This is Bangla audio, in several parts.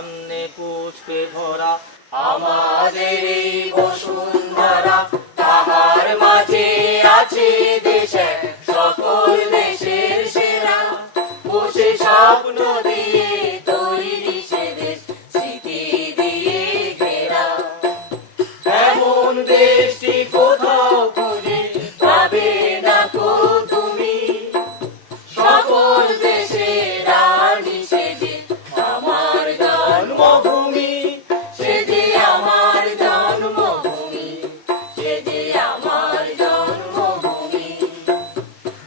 সামনে পুষ্পে ভরা আমাদের এই বসুন্ধরা, তাহার মাঝে আছে দেশ এক, সকল দেশের সেরা। বসে স্বপ্ন দিয়ে তৈরি সে দেশ, স্মৃতি দিয়ে ঘেরা। এমন দেশটি কোথাও খুঁজে পাবে না কো তুমি, সকল দেশের রানী সে যে আমার জন্মভূমি, সে যে আমার জন্মভূমি, সে যে আমার জন্মভূমি।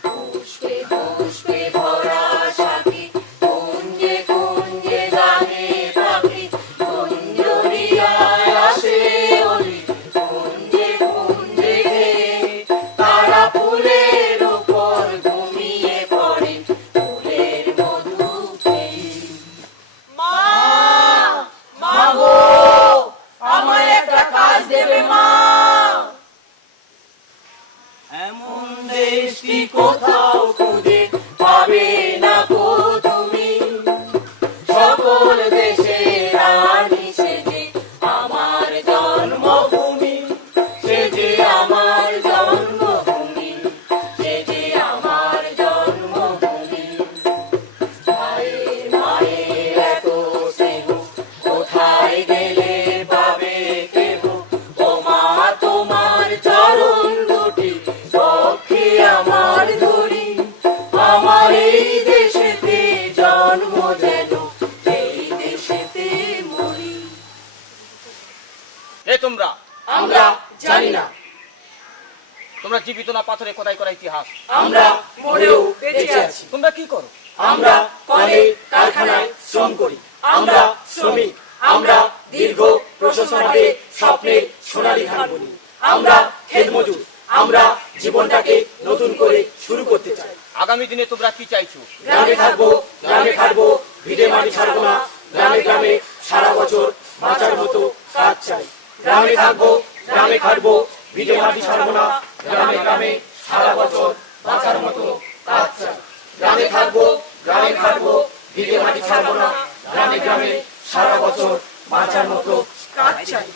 পুষ্পে পুষ্পে ভরা সাথী, কুঞ্জে কুঞ্জে গানে পাখি, কুঞ্জরিয়ায় আসে অলি, কুঞ্জে কুঞ্জে তারা ফুলের উপর ঘুমিয়ে পড়ে, ফুলের মধু খেয়ে। মা, মা গো, আমায় একটা কাজ দেবে মা। এমন দেশটি কোথাও খুঁজে পাবে না গো তুমি, সকল দেশের রানী সে যে আমার জন্মভূমি, সে যে আমার জন্মভূমি, সে যে আমার জন্মভূমি। মায়ের মায়ের এত স্নেহ কোথায় গেলে পাবে কেহ, ও মা তোমার চরণ দুটি পক্ষে আমার ধরি, আমার এই দেশেতে জন্ম যেন এই দেশেতে মরি। এ তোমরা আমরা জানি না, তোমরা জীবিত না পাথরে খোদাই করা ইতিহাস। আমরা মরেও বেঁচে আছি। তোমরা কি করো? আমরা কলে কারখানায় শ্রম করি, আমরা শ্রমিক, আমরা দীর্ঘ প্রশাসনাকে স্বপ্নের সোনালী ধান বলি, আমরা খেত মজুর, আমরা জীবনটাকে নতুন করে শুরু করতে চাই। আগামী দিনে তোমরা কি চাইছো? গ্রামে থাকবো, গ্রামে খাটবো, ভিটে মাটি ছাড়বো না, গ্রামে গ্রামে সারা বছর বাঁচার মতো কাজ চাই। গ্রামে থাকবো, গ্রামে খাটবো, ভিটে মাটি ছাড়বো না, গ্রামে গ্রামে সারা বছর বাঁচার মতো কাজ চাই। গ্রামে থাকবো, গ্রামে খাটবো, ভিটে মাটি ছাড়বো না, গ্রামে গ্রামে সারা বছর বাঁচার মতো কাজ চাই।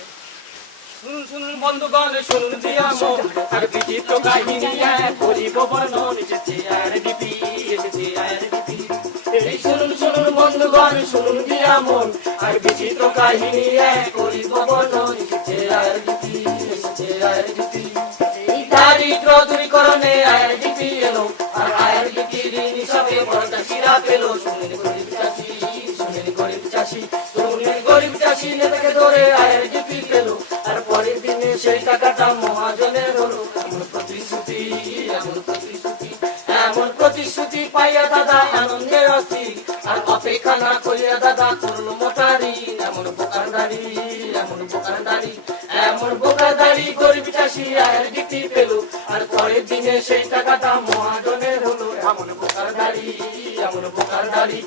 শুনুন শুনুন বন্ধুগণ, শুনুন যে আমার আর বিচিত্র কাহিনী এক করিব বর্ণন, এসেছে IRDP, এসেছে IRDP। এই শুনুন শুনুন বন্ধুগণ, শুনুন যে আমন আর বিচিত্র কাহিনী এক করিব বর্ণন, এসেছে IRDP, এসেছে IRDP। এই দারিদ্র দূরীকরণে IRDP এলো, আর IRDP ঋণ হিসাবে বড়টা শিরা পেল। শুনেন গরিব চাষি, শুনেন গরিব চাষি, শুনেন গরিব চাষি নেতাকে ধরে IRDP পেল, আর পরের দিনে সেই টাকাটা মহাজনের হলো। এমন প্রতিশ্রুতি, এমন প্রতিশ্রুতি, এমন প্রতিশ্রুতি পাইয়া দাদা আনন্দের অস্থির, আর অপেক্ষা না করিয়া দাদা করলো মোটারি। এমন বোকার দাড়ি, এমন বোকার দাড়ি, এমন বোকার দাড়ি গরিব চাষি IRDP পেল, আর পরের দিনে সেই টাকাটা মহাজনের হলো। এমন বোকার দাড়ি, এমন বোকার দাড়ি,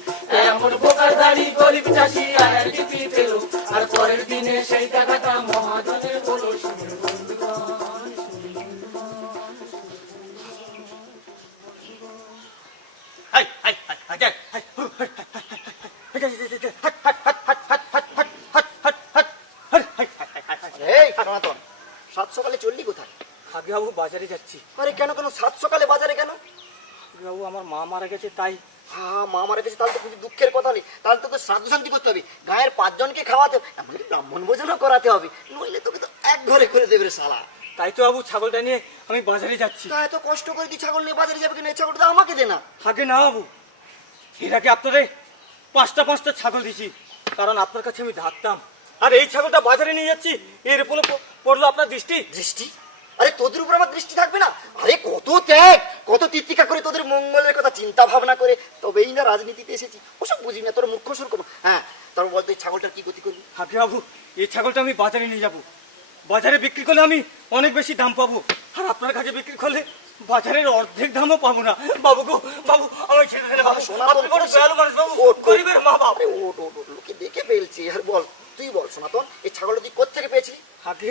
এমন বোকার দাড়ি গরিব চাষি IRDP পেল, আর পরের দিনে সেই টাকাটা মহাজনের হলো। শুনুন বন্ধুগণ, শুনুন। High high high high high high এই সনাতন, সাত সকালে চললি কোথায়? আগে বাবু বাজারে যাচ্ছি। আরে কেন কেন সাত সকালে বাজারে কেন? আগে বাবু আমার মা মারা গেছে তাই। হ্যাঁ, মা মারা গেছে, তাহলে তো খুবই দুঃখের কথা নেই। তাহলে তোকে শ্রাদ্ধ শান্তি করতে হবে, গায়ের 5 জনকে খাওয়াতে হবে, এমনকি ব্রাহ্মণ ভোজনও করাতে হবে, নইলে তোকে তো এক ঘরে করে দেবে রে শালা। তাই তো বাবু ছাগলটা নিয়ে আমি বাজারে যাচ্ছি। তা এত কষ্ট করে তুই ছাগল নিয়ে বাজারে যাবে কিনা? এই ছাগলটা আমাকে দে না। আগে না বাবু, এর আগে আপনাদের পাঁচটা পাঁচটা ছাগল দিছি, কারণ আপনার কাছে আমি ধারতাম। আর এই ছাগলটা বাজারে নিয়ে যাচ্ছি, এর উপরে পড়লো আপনার দৃষ্টি। দৃষ্টি? আরে তোদের উপর আমার দৃষ্টি থাকবে না? আরে কত ত্যাগ, কত তিতিকা করে তোদের মঙ্গলের কথা চিন্তা ভাবনা করে তবেই না রাজনীতিতে এসেছি। ওসব বুঝি না, তোর মুখ্য সুর করবো। হ্যাঁ, তারপর বলতো এই ছাগলটার কি গতি করবি? আগে বাবু, এই ছাগলটা আমি বাজারে নিয়ে যাবো। বাজারে বিক্রি করলে আমি অনেক বেশি দাম পাবো, আর আপনার কাছে বিক্রি করলে বাজারের অর্ধেক দামও পাবো না। বাবু গো, বাবু আমার ছেড়ে দেন বাবু, আপনি বড় দয়ালু মানুষ বাবু, গরিবের মা বাবা। আরে ওট ওট ওট, লোকে দেখে ফেলছি। আর বল, তুই বল সনাতন, এই ছাগলটা তুই কোত্থেকে পেয়েছিলি? আগে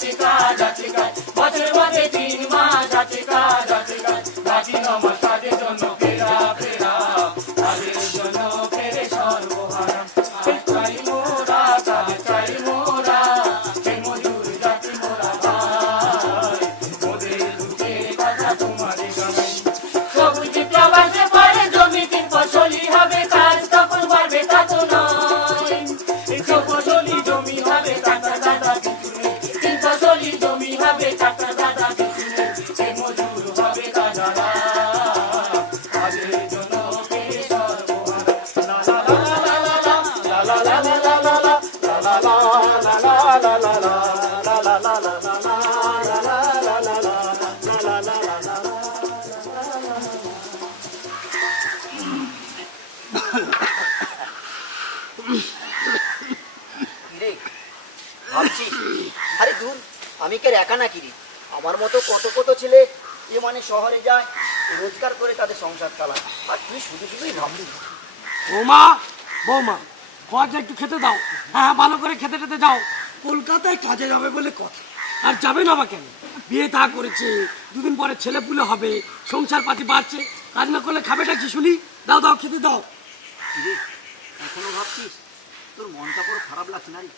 আছে কাজ আছে কাজ, বছর মাঝে 3 মাস আছে কাজ আছে কাজ, বাকি 9 মাস কাজের জন্য ফেরা ফেরা, কাজের জন্য ফেরে সর্বহারা। কাজ চাই মোরা, কাজ চাই মোরা, সেই মজুর জাতি মোরা ভাই, মোদের দুঃখের কথা তোমাদের জানাই। সবুজ বিপ্লব আসলে পরে জমিতে ফসলি হবে কাজ, তখন বাড়বে তা তো নয়। এই ফসলি জমি হবে কাটা দাদা কিছু নেই, তিন ফসলি জমি হবে কাটা দাদা কিছু নেই, সেই মজুর হবে কাজারা, কাজের জন্য ফেরে সর্বহারা। কিরে ভাবছি, আরে দূর, আমি কে একা নাকি রে? আমার মতো কত কত ছেলে এ মানে শহরে যায়, রোজগার করে তাদের সংসার চালায়, আর তুই শুধু শুধুই ভাবলি। বৌমা, বৌমা, ঘরটা একটু খেতে দাও। হ্যাঁ, ভালো করে খেতে টেতে যাও। কলকাতায় কাজে যাবে বলে কথা, আর যাবে না বা কেন? বিয়ে থা করেছে, 2 দিন পরে ছেলে পুলে হবে, সংসার পাতি বাড়ছে, কাজ না করলে খাবেটা কি শুনি? দাও দাও, খেতে দাও। কিরে এখনো ভাবছিস? তোর মনটা পুরো খারাপ লাগছে না রে?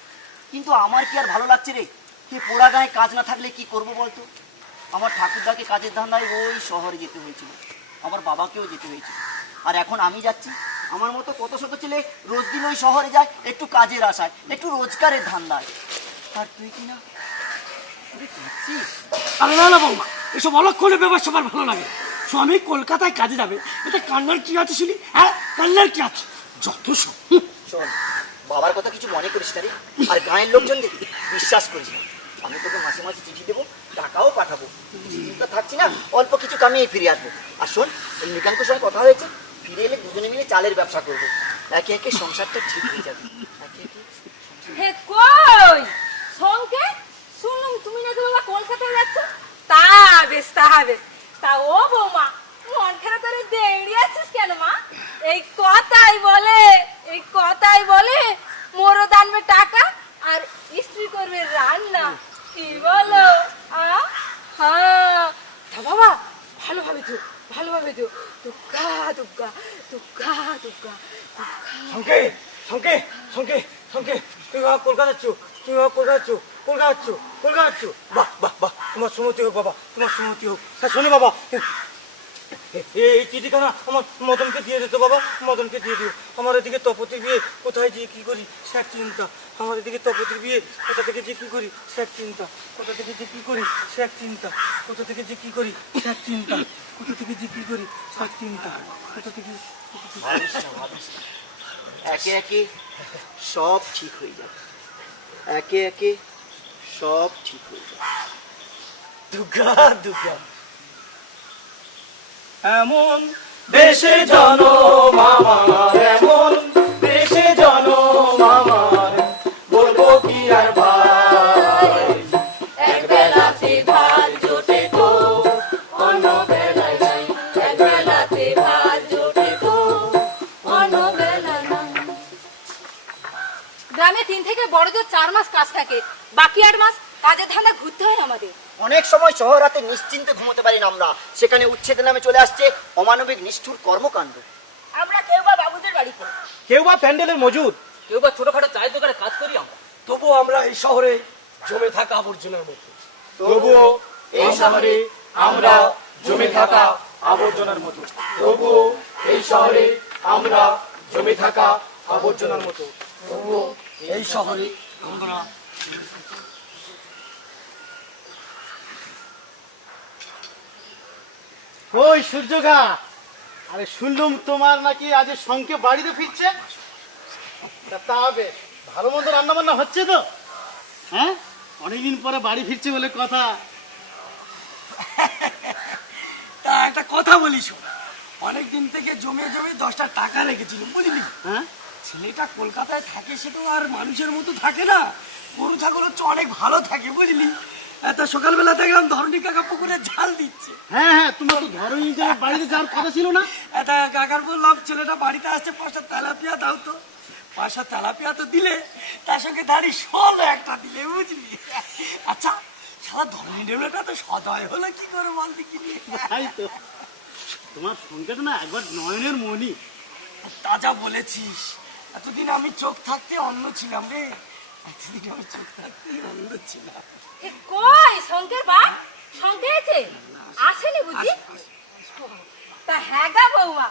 কিন্তু আমার কি আর ভালো লাগছে রে? কি পোড়া গায়ে কাজ না থাকলে কি করব বলতো? আমার ঠাকুরদাকে কাজের ধান্দায় ওই শহরে যেতে হয়েছিল, আমার বাবাকেও যেতে হয়েছিল, আর এখন আমি যাচ্ছি। আমার মতো কত শত ছেলে রোজ দিন ওই শহরে যায় একটু কাজের আশায়, একটু রোজগারের ধান্দায়, আর তুই কি না তুই কাঁদছিস? আরে না না বৌমা, এসব অলক্ষণে ব্যবসা আমার ভালো লাগে। স্বামী কলকাতায় কাজে যাবে, এটা কান্নার কি আছে শুনি? হ্যাঁ, কান্নার কি আছে? যত সব। শোন, বাবার কথা কিছু মনে করিস না রে, আর গাঁয়ের লোকজন দেখি বিশ্বাস করিস না। আমি তোকে মাসে মাসে চিঠি দেবো, টাকাও পাঠাবো, চিন্তা থাকছি না, অল্প কিছু কামিয়ে ফিরে আসবো। আর শোন, মৃগাঙ্কুর সঙ্গে কথা হয়েছে, ফিরে এলে দুজনে মিলে চালের ব্যবসা করবো, একে একে সংসারটা ঠিক হয়ে যাবে। একে একে হে কই সঙ্গে শুনলাম তুমি নাকি বাবা কলকাতায় যাচ্ছ। তা বেশ, তা বেশ। তা ও বৌমা, মন খারাপ করে দেড়ি আছিস কেন মা? এই কথাই বলে, এই কথাই বলে মরদ আনবে টাকা আর স্ত্রী করবে রান্না, কি বলো? হ্যাঁ তা বাবা, ভালোভাবে তো, ভালোভাবে তো। দুর্গা দুর্গা দুর্গা দুর্গা দুর্গা। শঙ্কে শঙ্কে শঙ্কে শঙ্কে, তুমি বাবা কলকাতা যাচ্ছ, তুমি বাবা কলকাতা যাচ্ছ, কলকাতা যাচ্ছ, কলকাতা যাচ্ছ। বাহ বাহ বাহ, তোমার সুমতি হোক বাবা, তোমার সুমতি হোক। তা শোনো বাবা, এই চিঠিখানা আমার মদনকে দিয়ে দিত বাবা, মদনকে দিয়ে দিও। আমার এদিকে তপতির বিয়ে কোথায় গিয়ে কি করি সে এক চিন্তা, আমার এদিকে তপতির বিয়ে কোথা থেকে যে কি করি সে এক চিন্তা, কোথা থেকে যে কি করি সে এক চিন্তা, কোথা থেকে যে কি করি সে এক চিন্তা, কোথা থেকে যে কি করি সে এক চিন্তা, কোথা থেকে। একে একে সব ঠিক হয়ে যাবে, একে একে সব ঠিক হয়ে যাবে। দুর্গা দুর্গা। এমন দেশে জনম আমার, এমন দেশে জনম আমার, বলবো কি আর ভাই, এক বেলাতে ভাত জোটে তো অন্য বেলায় নাই, এক বেলাতে ভাত জোটে তো অন্য বেলায় নাই। গ্রামে 3 থেকে বড় জোর 4 মাস কাজ থাকে, বাকি 8 মাস কাজের ধান্দা ঘুরতে হয় আমাদের। অনেক সময় শহর রাতে নিশ্চিন্তে ঘুমোতে পারি না আমরা, সেখানে উচ্ছেদের নামে চলে আসছে অমানবিক নিষ্ঠুর কর্মকাণ্ড। আমরা কেউ বা বাবুদের বাড়িতে, কেউ বা প্যান্ডেলের মজুদ, কেউ বা ছোটখাটো চায়ের দোকানে কাজ করি আমরা, তবুও আমরা এই শহরে জমে থাকা আবর্জনার মতো। তবুও এই শহরে আমরা জমে থাকা আবর্জনার মতো, তবুও এই শহরে আমরা জমে থাকা আবর্জনার মতো, তবুও এই শহরে আমরা। ওই সূর্যগা, আরে শুনলুম তোমার নাকি আজ শঙ্কে বাড়িতে ফিরছে। তা হবে, ভালো মন্দ রান্না বান্না হচ্ছে তো? হ্যাঁ, অনেকদিন পরে বাড়ি ফিরছে বলে কথা। তা একটা কথা বলি শোন, অনেকদিন থেকে জমে জমে 10টা টাকা রেখেছিল বুঝলি। হ্যাঁ, ছেলেটা কলকাতায় থাকে, সে তো আর মানুষের মতো থাকে না, গরু ছাগল হচ্ছে অনেক ভালো থাকে বুঝলি। এত সকালবেলা দেখলাম ধরণী কাকা পুকুরে জাল দিচ্ছে। হ্যাঁ হ্যাঁ, তোমার তো ধরো বাড়িতে যাওয়ার কথা ছিল না? এটা কাকার বললাম ছেলেটা বাড়িতে আসছে, 5টা তেলাপিয়া দাও তো। 5টা তেলাপিয়া তো দিলে, তার সঙ্গে দাঁড়ি শোল একটা দিলে বুঝলি। আচ্ছা সারা ধনী ডেমলাটা তো সদয় হলো কি করে বল দেখি। তাই তো, তোমার সঙ্গেটা না একবার নয়নের মনি। তাজা বলেছিস, এতদিন আমি চোখ থাকতে অন্ধ ছিলাম রে, এতদিন আমি চোখ থাকতে অন্ধ ছিলাম। এ কই শঙ্কের বাপ? শঙ্কে আছে? আসেনি বুঝি? তা হ্যাঁ গা বৌমা,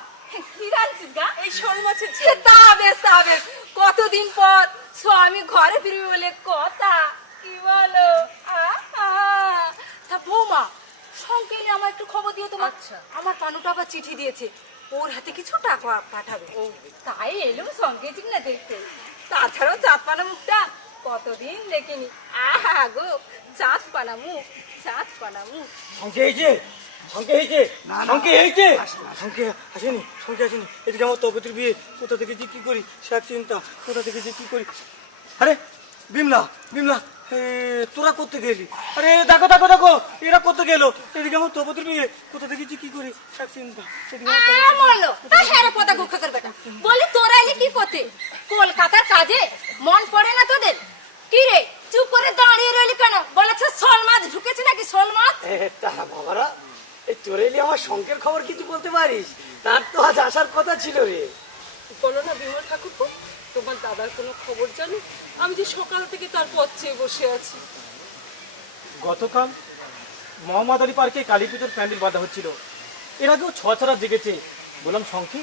কি রাঁধছিস গা? এই শোল মাছের ঝোল। তা বেশ তা বেশ, কতদিন পর স্বামী ঘরে ফিরবে বলে কথা, কি বলো? তা বৌমা, শঙ্কে এলে আমার একটু খবর দিও তোমার। আমার পানুটা আবার চিঠি দিয়েছে, ওর হাতে কিছু টাকা পাঠাবে। তাই এলুম শঙ্কে চিহ্ন দেখতে। তাছাড়াও চাঁদ পানা মুখটা কতদিন দেখিনি। আহা গো, চাঁদ পানা মুখ, চাঁদ পানা মুখ। শঙ্কে হয়েছে, শঙ্কে হয়েছে, শঙ্কে হয়েছে, শঙ্কে আসেনি, শঙ্কে আসেনি। এদিকে আমার তপতির বিয়ে, কোথা থেকে যে কি করি সে এক চিন্তা, কোথা থেকে যে কি করি। আরে বিমলা, বিমলা, তোরা করতে গেলি? আরে দেখো দেখো দেখো, এরা করতে গেলো। এদিকে আমার তপতির বিয়ে, কোথা থেকে যে কি করি এক চিন্তা। মরলো তা হ্যাঁ রে পদা গুখাকার বেটা, বলি তোরা এলে কি করতে? কলকাতার কাজে মন পড়ে না তোদের? কি রে চুপ করে দাঁড়িয়ে রইলি কেন? বলেছে শোল মাছ ঢুকেছে নাকি? শোল মাছ তারা বাবারা, এই তোরে এলি আমার শঙ্কের খবর কিছু বলতে পারিস? তার তো আজ আসার কথা ছিল রে। বলো না বিমল ঠাকুরপো, তোমার দাদার কোনো খবর জানো? আমি যে সকাল থেকে তার পথ চেয়ে বসে আছি। গতকাল মোহাম্মদারি পার্কে কালী পুজোর প্যান্ডেল বাঁধা হচ্ছিল। এর আগেও ছড়া জেগেছে। বললাম শঙ্কে,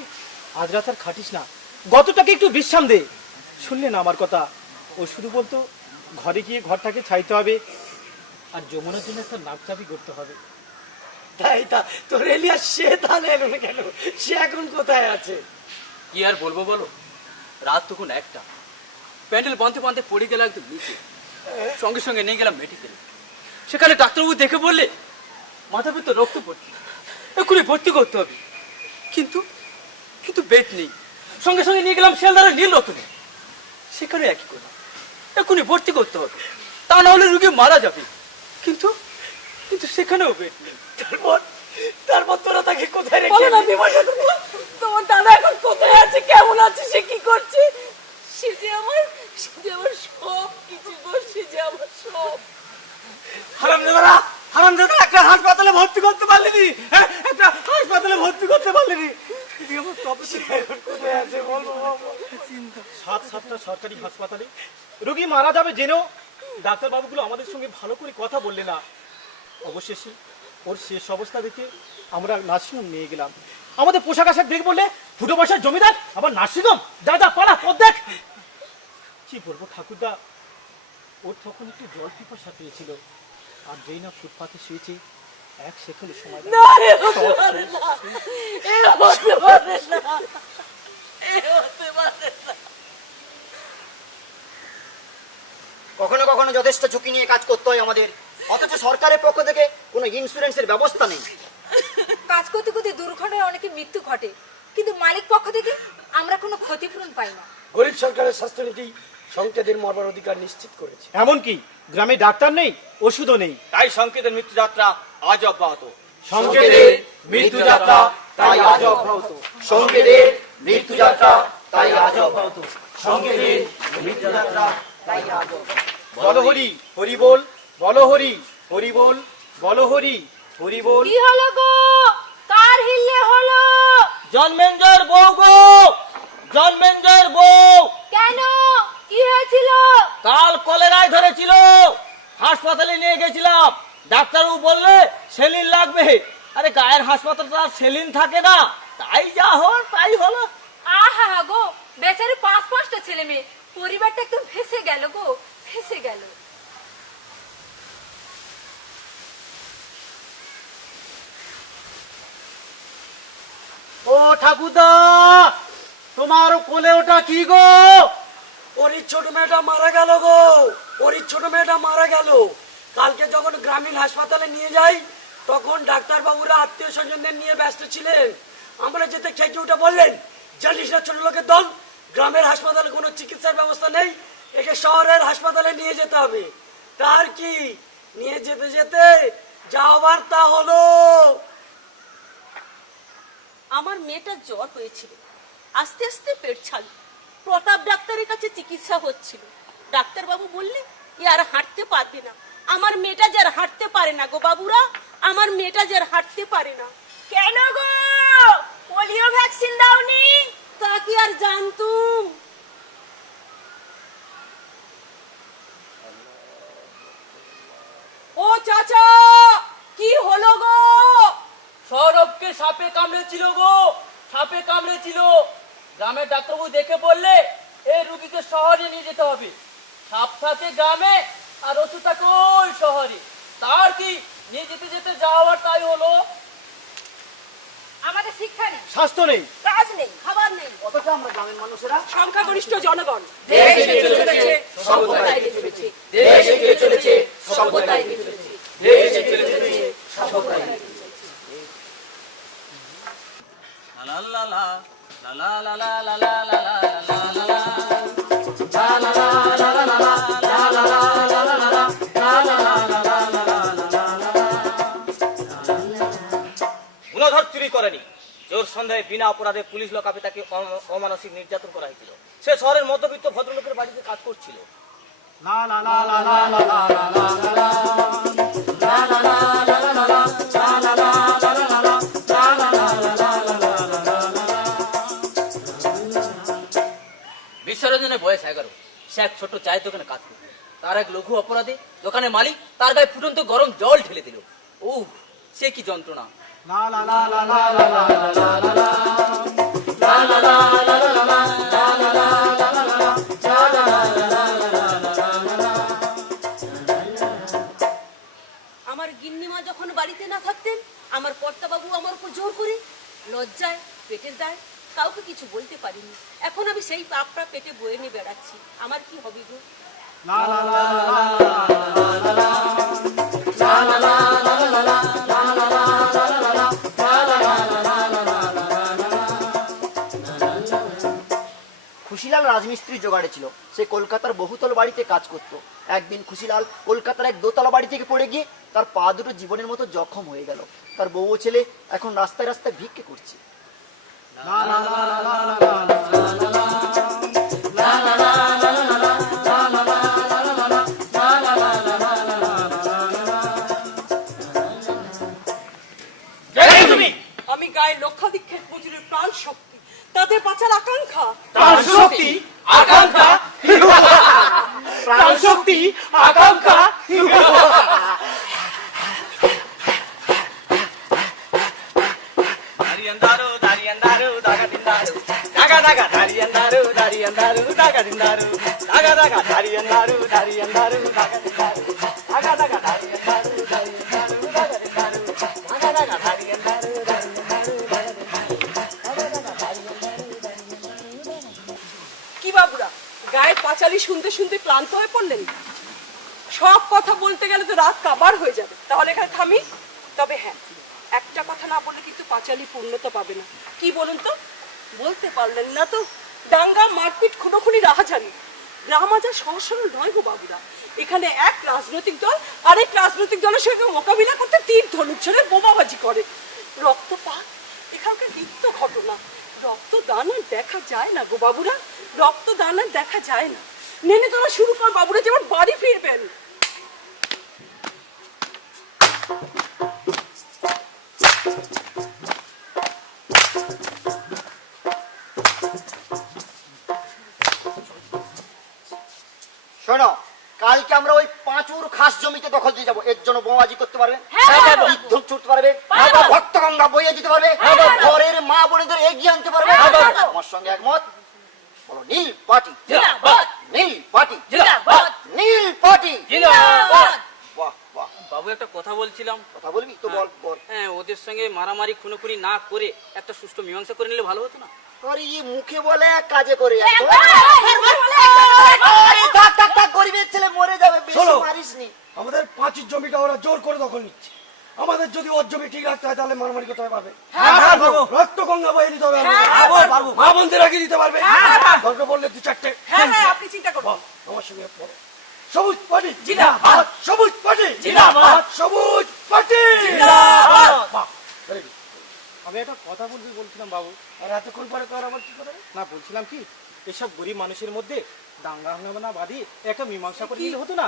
আজ রাত আর খাটিস না, গতটাকে একটু বিশ্রাম দে। শুনলে না আমার কথা, ও শুধু বলতো ঘরে গিয়ে ঘরটাকে ছাইতে হবে আর যমুনার জন্য একটা নাকচাবি করতে হবে। তাই তা তোর এলিয়া সে তাহলে এলো না কেন? সে এখন কোথায় আছে? কি আর বলবো বলো, রাত তখন একটা, প্যান্ডেল বাঁধতে বাঁধতে পড়ে গেল একদম নিচে। সঙ্গে সঙ্গে নিয়ে গেলাম মেডিকেল। সেখানে ডাক্তারবাবু দেখে বললে মাথা ভিতর রক্ত পড়ছে, এক্ষুনি ভর্তি করতে হবে। কিন্তু কিন্তু বেড নেই। সঙ্গে সঙ্গে নিয়ে গেলাম শিয়ালদারের নীল রতনে, সেখানে একই কথা, এক্ষুনি ভর্তি করতে হবে, তা না হলে রুগী মারা যাবে। কিন্তু কিন্তু সেখানেও বেড নেই। তারপর তোরা তাকে কোথায় বলো রেখে? না বিমল ঠাকুরপো, তোমার দাদা এখন কোথায় আছে, কেমন আছে, সে কি করছে? সে যে আমার সব কিছু গো, সে যে আমার সব। হারামজাদারা, হারামজাদা, একটা হাসপাতালে ভর্তি করতে পারলিনি, হ্যাঁ একটা হাসপাতালে ভর্তি করতে পারলিনি। এদিকে আমার তপতির বিয়ে, কোথায় আছে বলবো বাবা? সাতটা সরকারি হাসপাতালে রোগী মারা যাবে জেনেও ডাক্তারবাবুগুলো আমাদের সঙ্গে ভালো করে কথা বললে না। অবশেষে ওর শেষ অবস্থা দেখে আমরা নার্সিংহোম নিয়ে গেলাম। আমাদের পোশাক আশাক দেখে বললে ফুটো পয়সার জমিদার, আবার নার্সিংহোম, যা যা পালা পথ দেখ। কি বলবো ঠাকুরদা, ওর তখন একটু জল পিপাসা পেয়েছিল, আর যেই না ফুটপাতে শুয়েছি এক সেকেন্ড সময় না রে, হতে পারে না, এ হতে পারে না, এ হতে পারে না। কখনো কখনো যথেষ্ট ঝুঁকি নিয়ে কাজ করতে হয় আমাদের, অথচ সরকারের পক্ষ থেকে কোনো ইন্স্যুরেন্সের ব্যবস্থা নেই। কাজ করতে করতে দুর্ঘটনায় অনেকে মৃত্যু ঘটে, কিন্তু মালিক পক্ষ থেকে আমরা কোনো ক্ষতিপূরণ পাই না। গরিব সরকারের স্বাস্থ্যনীতি সংকেতের মরবার অধিকার নিশ্চিত করেছে। এমনকি গ্রামে ডাক্তার নেই, ওষুধও নেই, তাই সংকেতের মৃত্যুযাত্রা আজ অব্যাহত। সংকেতের মৃত্যুযাত্রা তাই আজ অব্যাহত। সংকেতের মৃত্যুযাত্রা তাই আজ অব্যাহত। সংকেতের মৃত্যুযাত্রা তাই আজ অব্যাহত। বলো হরি হরি বল, বলো হরি হরি বল, বলো হরি হরি বল। কি হলো গো, কার হিললে হলো? জন্মেঞ্জয়ের বউ গো, জন্মেঞ্জয়ের বউ কেন, কি হয়েছিল? কাল কলেরায় ধরেছিল, হাসপাতালে নিয়ে গেছিলাম। ডাক্তারবাবু বললে সেলিন লাগবে। আরে গায়ের হাসপাতালে তো আর সেলিন থাকে না, তাই যা হল তাই হলো। আহা গো, বেচারি 5-5টা ছেলে মেয়ে, পরিবারটা একদম ভেসে গেল গো, ভেসে গেল। ও ঠাকুরদা, তোমার কোলে ওটা কি গো? ওরই ছোট মেয়েটা মারা গেল গো, ওরই ছোট মেয়েটা মারা গেল। কালকে যখন গ্রামীণ হাসপাতালে নিয়ে যাই, তখন ডাক্তার বাবুরা আত্মীয় স্বজনদের নিয়ে ব্যস্ত ছিলেন। আমরা যেতে খেয়ে উঠে বললেন, জানিস না ছোট লোকের দল, গ্রামের হাসপাতালে কোনো চিকিৎসার ব্যবস্থা নেই, একে শহরের হাসপাতালে নিয়ে যেতে হবে। তার কি, নিয়ে যেতে যেতে যা হবার তা হলো। আমার মেয়েটার জ্বর হয়েছিল, আস্তে আস্তে পেট ছাড়ল। প্রতাপ ডাক্তারের কাছে চিকিৎসা হচ্ছিল। ডাক্তারবাবু বললেন এ আর হাঁটতে পারবে না, আমার মেয়েটা যে আর হাঁটতে পারে না গো বাবুরা, আমার মেয়েটা যে আর হাঁটতে পারে না। কেন গো, পোলিও ভ্যাকসিন দাওনি? তা কি আর জানতুম। ও চাচা, কি হলো গো? সৌরভকে সাপে কামড়েছিল গো, সাপে কামড়েছিল। গ্রামের ডাক্তারবাবু দেখে বললে এই রুগীকে শহরে নিয়ে যেতে হবে। সাপ থাকে গ্রামে আর ওষুধ থাকে ওই শহরে। তার কি নিয়ে যেতে যেতে যাওয়ার তাই হলো। আমাদের শিক্ষা নেই, স্বাস্থ্য নেই, কাজ নেই, খাবার নেই, অথচ আমরা গ্রামের মানুষেরা সংখ্যাগরিষ্ঠ জনগণ দেশ এগিয়ে চলেছে, সভ্যতা এগিয়ে চলেছে। দেশ এগিয়ে চলেছে, সভ্যতা এগিয়ে চলেছে। দেশ এগিয়ে চলেছে, সভ্যতা এগিয়ে চলেছে। লা লা লা লা লা লা লা লা লা লা লা লা গুণধর চুরি করেনি। জোর সন্ধ্যায় বিনা অপরাধে পুলিশ লকআপে তাকে অমানসিক নির্যাতন করা হয়েছিল। সে শহরের মধ্যবিত্ত ভদ্রলোকের বাড়িতে কাজ করছিল। বিশ্বরঞ্জনের বয়স 11। সে এক ছোট চায়ের দোকানে কাজ করত। তার এক লঘু অপরাধে দোকানের মালিক তার গায়ে ফুটন্ত গরম জল ঢেলে দিল। ও সে কি যন্ত্রণা! আমার গিন্নিমা যখন বাড়িতে না থাকতেন, আমার কর্তাবাবু আমার উপর জোর করে লজ্জায় পেটের দায় কাউকে কিছু বলতে পারিনি। এখন আমি সেই পাপটা পেটে বয়ে নিয়ে বেড়াচ্ছি। আমার কি হবে গো? খুশিলাল রাজমিস্ত্রির জোগাড়ে ছিল। সে কলকাতার বহুতল বাড়িতে কাজ করত। একদিন খুশিলাল কলকাতার এক দোতলা বাড়ি থেকে পড়ে গিয়ে তার পা দুটো জীবনের মতো জখম হয়ে গেল। তার বউ ও ছেলে এখন রাস্তায় রাস্তায় ভিক্ষে করছে। আমি গায়ে লক্ষাধিক্ষের মজুরের প্রাণ শক্তি, তাদের বাঁচার আকাঙ্ক্ষা। শক্তি আকাঙ্ক্ষা, প্রাণ শক্তি আকাঙ্ক্ষা। দারিয়ান্দারু দারিয়ান্দারু দাগা দিন্দারু দাগা দাগা দারিয়ান্দারু দারিয়ান্দারু দাগা দিন্দারু দাগা দাগা দারিয়ান্দারু দারিয়ান্দারু দাগা দিন্দারু দাগা দাগা দারিয়ান্দারু দারিয়ান্দারু দাগা দিন্দারু দাগা দাগা দারিয়ান্দারু দারিয়ান্দারু কি বাবুরা, গায়ের পাঁচালি শুনতে শুনতে ক্লান্ত হয়ে পড়লেন? সব কথা বলতে গেলে তো রাত কাবার হয়ে যাবে। তাহলে এখানে থামি। তবে হ্যাঁ, একটা কথা না বললে কিন্তু পাঁচালি পূর্ণতা পাবে না। কি বলুন তো? বলতে পারলেন না তো? দাঙ্গা, মারপিট, খুনোখুনি, রাহাজানি। গ্রাম আজ আর সহজ সরল নয় গো বাবুরা। এখানে এক রাজনৈতিক দল আরেক রাজনৈতিক দলের সঙ্গে মোকাবিলা করতে তীর ধনুক ছেড়ে বোমাবাজি করে। রক্তপাত এখানকার নিত্য ঘটনা। রক্তদান আর দেখা যায় না গো বাবুরা, রক্তদান আর দেখা যায় না। নেমে তোলা শুরু কর বাবুরা, যেমন বাড়ি ফিরবেন। শোনো, কালকে আমরা ওই পাঁচুর খাস জমিতে দখল দিয়ে যাবো। এর জন্য বোমাবাজি করতে পারবে, বিদ্যুৎ ছুটতে পারবে, ভক্ত গঙ্গা বইয়ে দিতে পারবে, ঘরের মা বোনেদের এগিয়ে আনতে পারবে। আমার সঙ্গে একমত? বলো নীল পার্টি, নীল পার্টি, নীল পার্টি। বাহ বাহ, বাবু একটা কথা বলছিলাম। কথা বলবি তো? বল বল। হ্যাঁ, ওদের সঙ্গে মারামারি খুনোখুনি না করে একটা সুষ্ঠু মীমাংসা করে নিলে ভালো হতো না? আরে এই মুখে বলে এক কাজে করে। আরে থাক থাক থাক, গরিবের ছেলে মরে যাবে, বেশি শোনো। মারিসনি। আমাদের পাঁচের জমিটা ওরা জোর করে দখল নিচ্ছে। আমাদের যদি ওর জমি ঠিক রাখতে হয় তাহলে মারামারি করতে হবে, পারবে? রক্ত গঙ্গা বয়ে দিতে হবে, মা বোনদের আগে দিতে পারবে। দরকার বললে দু চারটে। হ্যাঁ হ্যাঁ, আপনি চিন্তা করুন। আমার সঙ্গে পড়ো। সবুজ পার্টি জিন্দাবাদ। সবুজ পার্টি জিন্দাবাদ। সবুজ পার্টি জিন্দাবাদ। বাহ, very good। আমি একটা কথা বলছিলাম বাবু। আর এতক্ষণ পরে তোর আবার কি করে? না, বলছিলাম কি, এসব গরিব মানুষের মধ্যে দাঙ্গা হাঙ্গামা বাঁধি একটা মীমাংসা করে দিলে হতো না?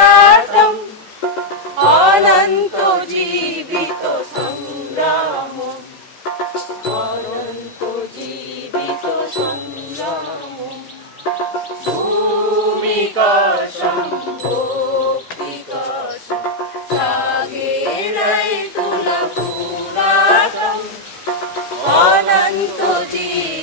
পোরাটম অনন্ত জীবিত সংগ্রাম অনন্ত জীবিত সংগ্রাম ভূমিকশম ভক্তিকশম সাগেরায় তুলা পুরাটম অনন্ত জীবিত